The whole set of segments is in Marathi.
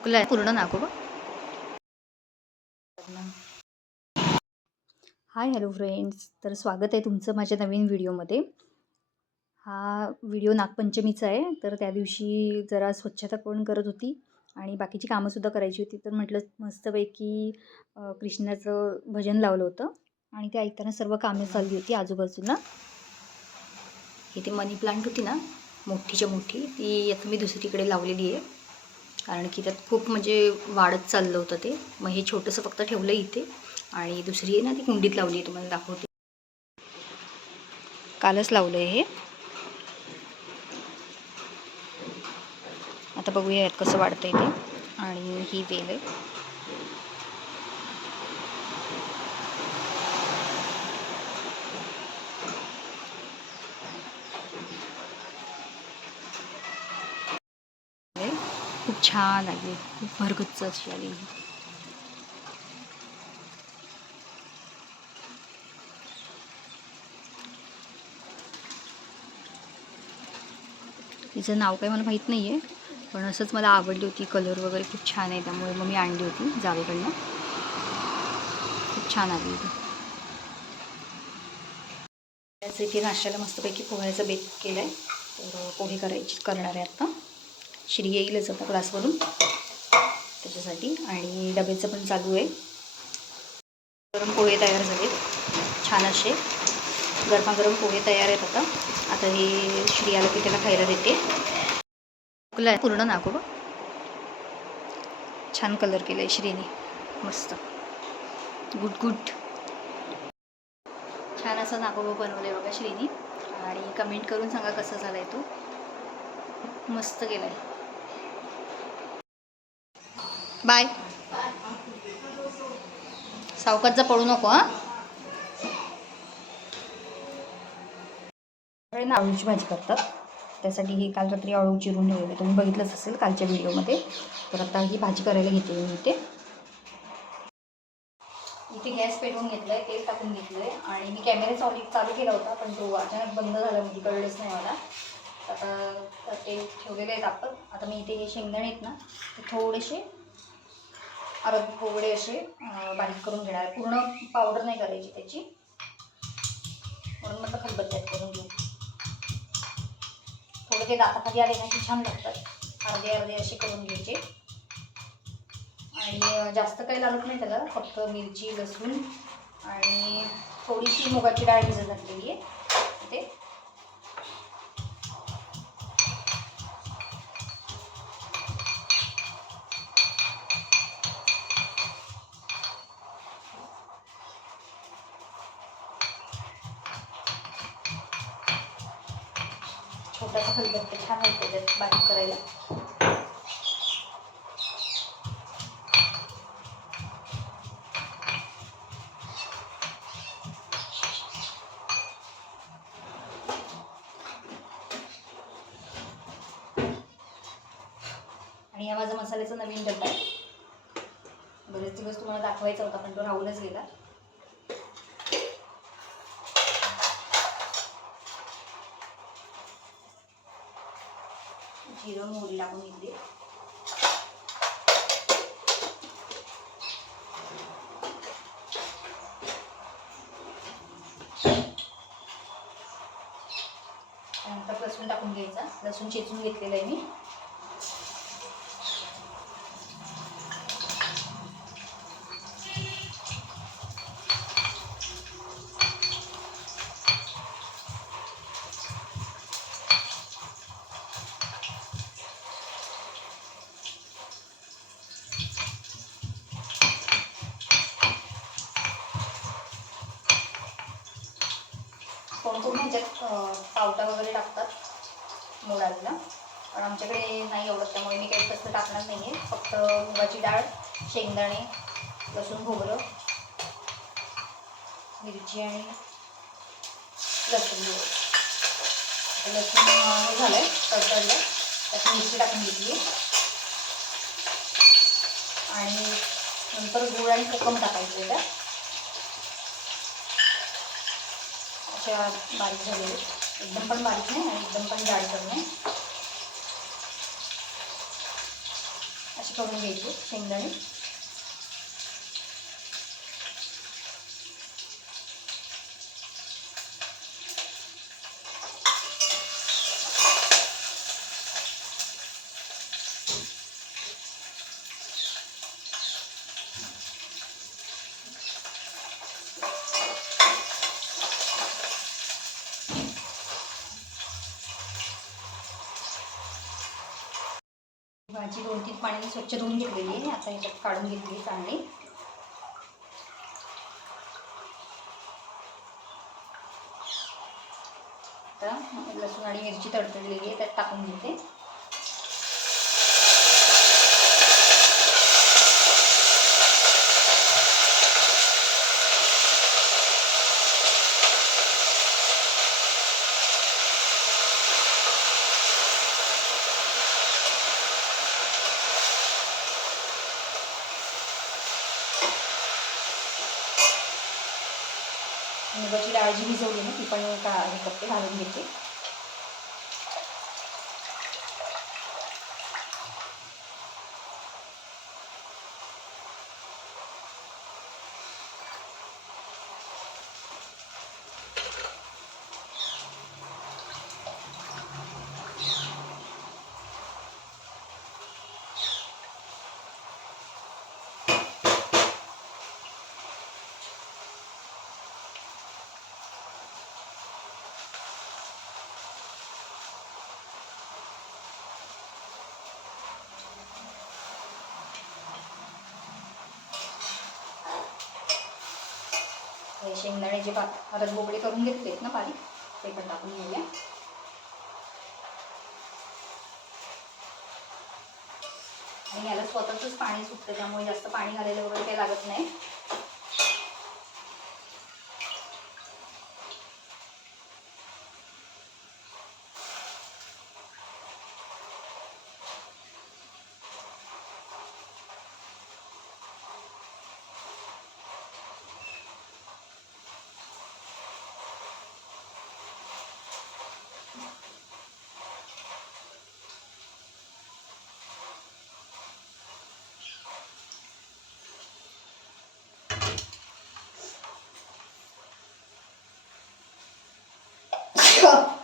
पूर्ण नको गं. हाय हॅलो फ्रेंड्स, तर स्वागत आहे तुमचं माझ्या नवीन व्हिडिओमध्ये. हा व्हिडिओ नागपंचमीचा आहे. तर त्या दिवशी जरा स्वच्छता पण करत होती आणि बाकीची कामंसुद्धा करायची होती. तर म्हटलं मस्तपैकी कृष्णाचं भजन लावलं होतं आणि ते ऐकताना सर्व कामे चालली होती आजूबाजूला. इथे मनी प्लांट होती ना मोठीच्या मोठी, ती आता मी दुसरीकडे लावलेली आहे. कारण की त्यात खूप म्हणजे वाढत चाललं होतं ते. मग हे छोटंसं फक्त ठेवलं इथे आणि दुसरी आहे ना ती कुंडीत लावली आहे, तुम्हाला दाखवते. कालच लावलं आहे हे. आता बघूया यात कसं वाढतंय ते. आणि ही वेल आहे. खूप छान आली, खूप भरगच्च अशी आली. तिचं नाव काही मला माहीत नाही आहे, पण असंच मला आवडली होती. कलर वगैरे खूप छान आहे, त्यामुळे मग मी आणली होती जावेकडनं. खूप छान आली होती. त्याचं इथे नाश्त्याला मस्तपैकी पोह्याचा बेत केला आहे. तर पोहे करणार आहे आता. श्री येईलच आता क्लासवरून त्याच्यासाठी. आणि डब्याचं पण चालू आहे. गरम पोहे तयार झालेत छान असे. गरमागरम पोहे तयार आहेत आता. आता हे श्री आलं की त्याला खायला देते. पूर्ण नको गं. छान कलर केला आहे श्रीने, मस्त गुड गुड. छान असं नाकोबा बनवलं आहे बघा श्रीनी. आणि कमेंट करून सांगा कसा झाला आहे तो. मस्त केला आहे. बाय. सावकाशचा पडू नको हां. अळूची भाजी करतात, त्यासाठी ही काल रात्री अळू चिरून ठेवले. तुम्ही बघितलंच असेल कालच्या व्हिडिओमध्ये. तर आता ही भाजी करायला घेते मी इथे गॅस पेटवून घेतलं आहे, तेल टाकून घेतलं आहे. आणि मी कॅमेरा चालू केला होता, पण तो अचानक बंद झाला, म्हणजे कळलंच नाही मला. आता ते ठेवलेले आहेत आपण. आता मी इथे हे शेंगदाणे आहेत ना, ते थोडेसे थोडे असे बारीक करून घेणार. पूर्ण पावडर नाही करायची त्याची, म्हणून म्हटलं खलबत्त्यात करून घेऊ. थोडे ते दाताखाली आले ना की छान लागतात. अर्धे अर्धे असे करून घ्यायचे. आणि जास्त काही लागत नाही त्याला, फक्त मिरची, लसूण आणि थोडीशी मुगाची डाळ भिजत घातलेली आहे ते. छोटासा खलबत्ता छान होतो त्यात बारीक करायला. आणि हा माझा मसाल्याचा नवीन डब्बा आहे. बरेच दिवस तुम्हाला दाखवायचा होता, पण तो राहूनच गेला. जिरं मोहरी टाकून घेतली. त्यानंतर लसूण टाकून घ्यायचा. लसूण चेचून घेतलेलं आहे मी. कोण कोण ह्याच्यात पावटा वगैरे टाकतात मोडाला, पण आमच्याकडे नाही आवडत, त्यामुळे मी काही तसं टाकणार नाही आहे. फक्त मुगाची डाळ, शेंगदाणे, लसूण, खोबरं, मिरची आणि लसूण लसूण झालं आहे तडतडलं. त्यात मिरची टाकून घेतली आणि नंतर गूळ आणि कोकम टाकायचं त्यात. अशा बारीक झालेले, एकदम पण बारीक नाही आणि एकदम पण जाडसर नाही, अशी करून घ्यायची शेंगदाणे. भाजी 2-3 पाण्याने स्वच्छ धुवून घेतलेली आहे. आता ह्याच्यात काढून घेतली चांगली. आता लसूण आणि मिरची तडतडलेली आहे, त्यात टाकून घेते. मुगाची डाळ जी भिजवली ना ती पण हे करते, घालून घेते. हे शेंगदाणे जे हळद बोबडे करून घेतलेत ना पाणी, ते पण टाकून घेऊया. आणि याला स्वतःच पाणी सुटतं, त्यामुळे जास्त पाणी घालायला वगैरे काही लागत नाही.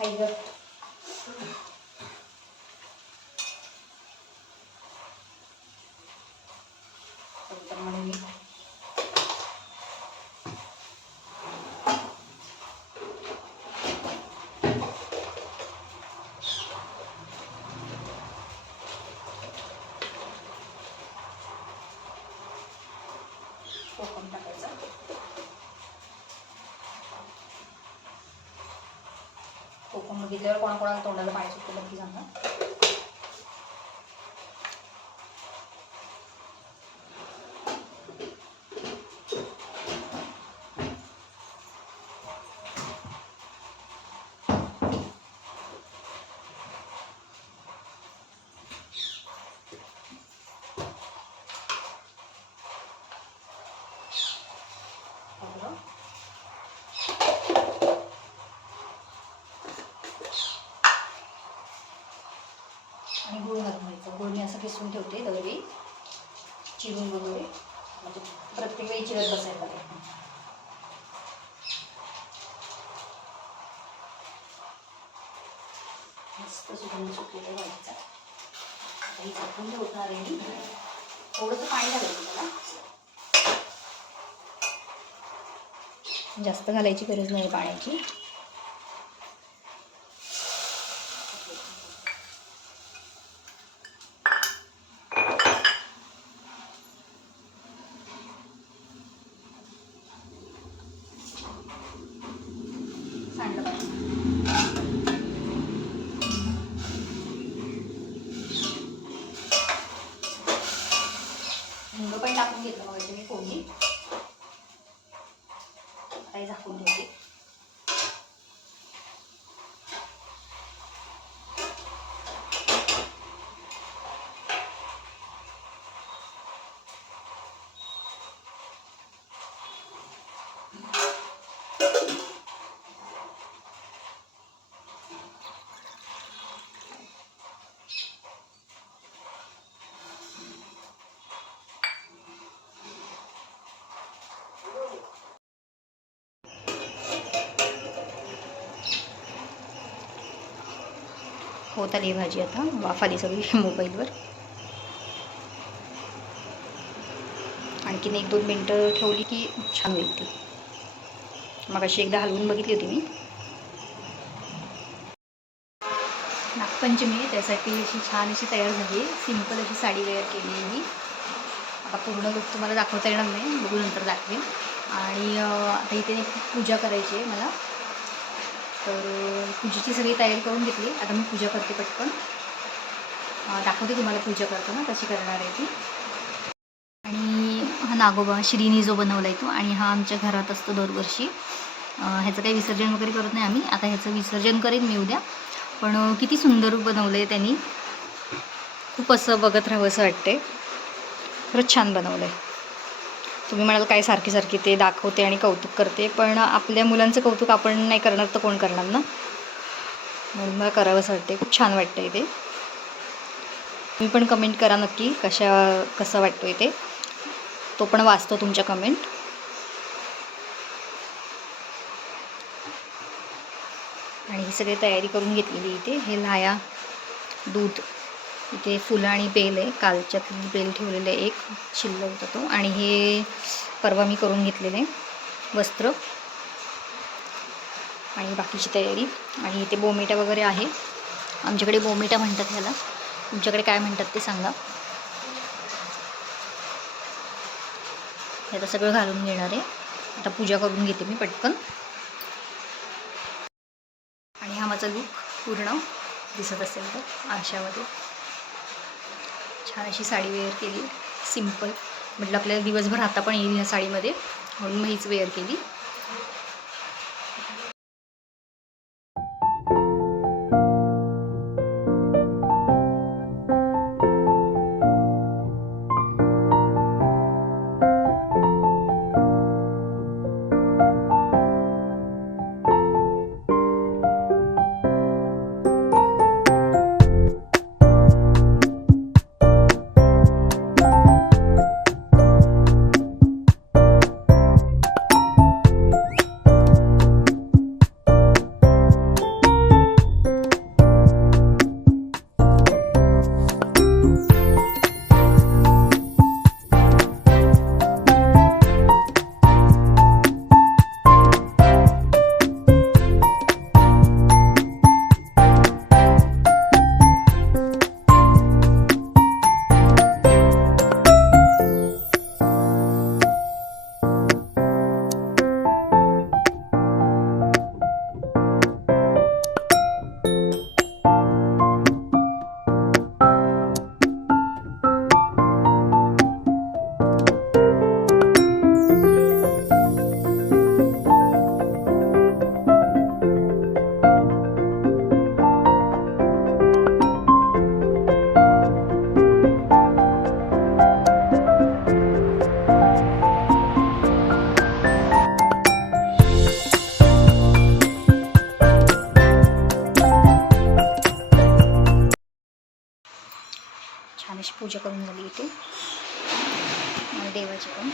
हाय म्हणून कोकम टाकायचा. कोकम बघितल्यावर कोणाकोणाला तोंडाला पाणी सुटतं नक्की सांगा. आणि गुळ घालून घ्यायचं. गुळ मी असं किसून ठेवते दरवेळी, चिरून वगैरे, म्हणजे प्रत्येक वेळी चिरत बसायला लागेल. मस्त सुगंध सुटलेला घालायचा. आता ही झाकून ठेवणार आहे मी. थोडंसं पाणी घालायचं त्याला, जास्त घालायची गरज नाही पाण्याची. सांडलं पाहिजे. हिंग पण टाकून घेतलं मग मी फोडणी. आता झाकून ठेवते. होत आली भाजी, आता वाफ आली सगळी मोबाईलवर. आणखीन 1-2 मिनटं ठेवली की छान होईल ती. मग अशी एकदा हलवून बघितली होती मी. नागपंचमी त्यासाठी अशी छान अशी तयार झाली. सिंपल अशी साडी वेअर केली मी. आता पूर्ण लुक तुम्हाला दाखवता येणार नाही, बघू नंतर दाखवेन. आणि आता इथे पूजा करायची आहे मला, तर पूजेची सगळी तयारी करून घेतली. आता मी पूजा करते पटकन. दाखवते तुम्हाला पूजा करताना कशी करणार आहे ती. आणि हा नागोबा श्रीनी जो बनवला आहे तो, आणि हा आमच्या घरात असतो दरवर्षी. ह्याचं काही विसर्जन वगैरे करत नाही आम्ही. आता ह्याचं विसर्जन करेन मी उद्या. पण किती सुंदर बनवलं आहे त्यांनी, खूप असं बघत राहावं असं वाटते. खरंच छान बनवलं आहे. तुम्ही म्हणाल काय सारखी सारखी ते दाखवते आणि कौतुक करते, पण आपल्या मुलांचं कौतुक आपण नाही करणार तर कोण करणार ना, म्हणून मला करावंसं वाटते. खूप छान वाटतं आहे ते. तुम्ही पण कमेंट करा नक्की कसं वाटतो आहे ते. तो पण वाचतो तुमच्या कमेंट. आणि ही सगळी तयारी करून घेतलेली इथे. हे लाया, दूध, इथे फुलं आणि बेल आहे. कालच्यातली बेल ठेवलेलं आहे, एक शिल्लक होता तो. आणि हे परवा मी करून घेतलेले वस्त्र आणि बाकीची तयारी. आणि इथे बोमिटा वगैरे आहे. आमच्याकडे बोमिटा म्हणतात ह्याला, तुमच्याकडे काय म्हणतात ते सांगा. हे आता सगळं घालून घेणार आहे. आता पूजा करून घेते मी पटकन. आणि हा माझा लूक पूर्ण दिसत असेल तर आरशामध्ये. छान अशी साडी वेअर केली, सिंपल. म्हटलं आपल्याला दिवसभर राहता पण येईल ह्या साडीमध्ये, म्हणून मग हीच वेअर केली. छान अशी पूजा करून झाली इथे, आणि देवाची पण.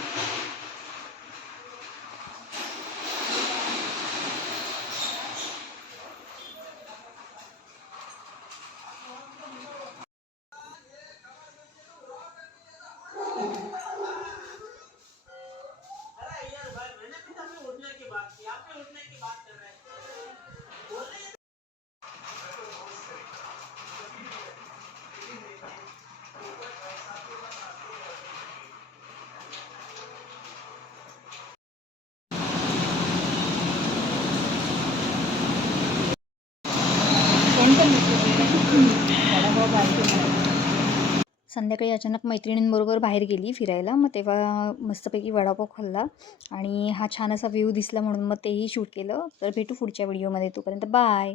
संध्याकाळी अचानक मैत्रिणींबरोबर बाहेर गेली फिरायला, मग तेव्हा मस्तपैकी वडापाव खाल्ला आणि हा छान असा व्ह्यू दिसला म्हणून मग तेही शूट केलं. तर भेटू पुढच्या व्हिडिओमध्ये, तोपर्यंत बाय.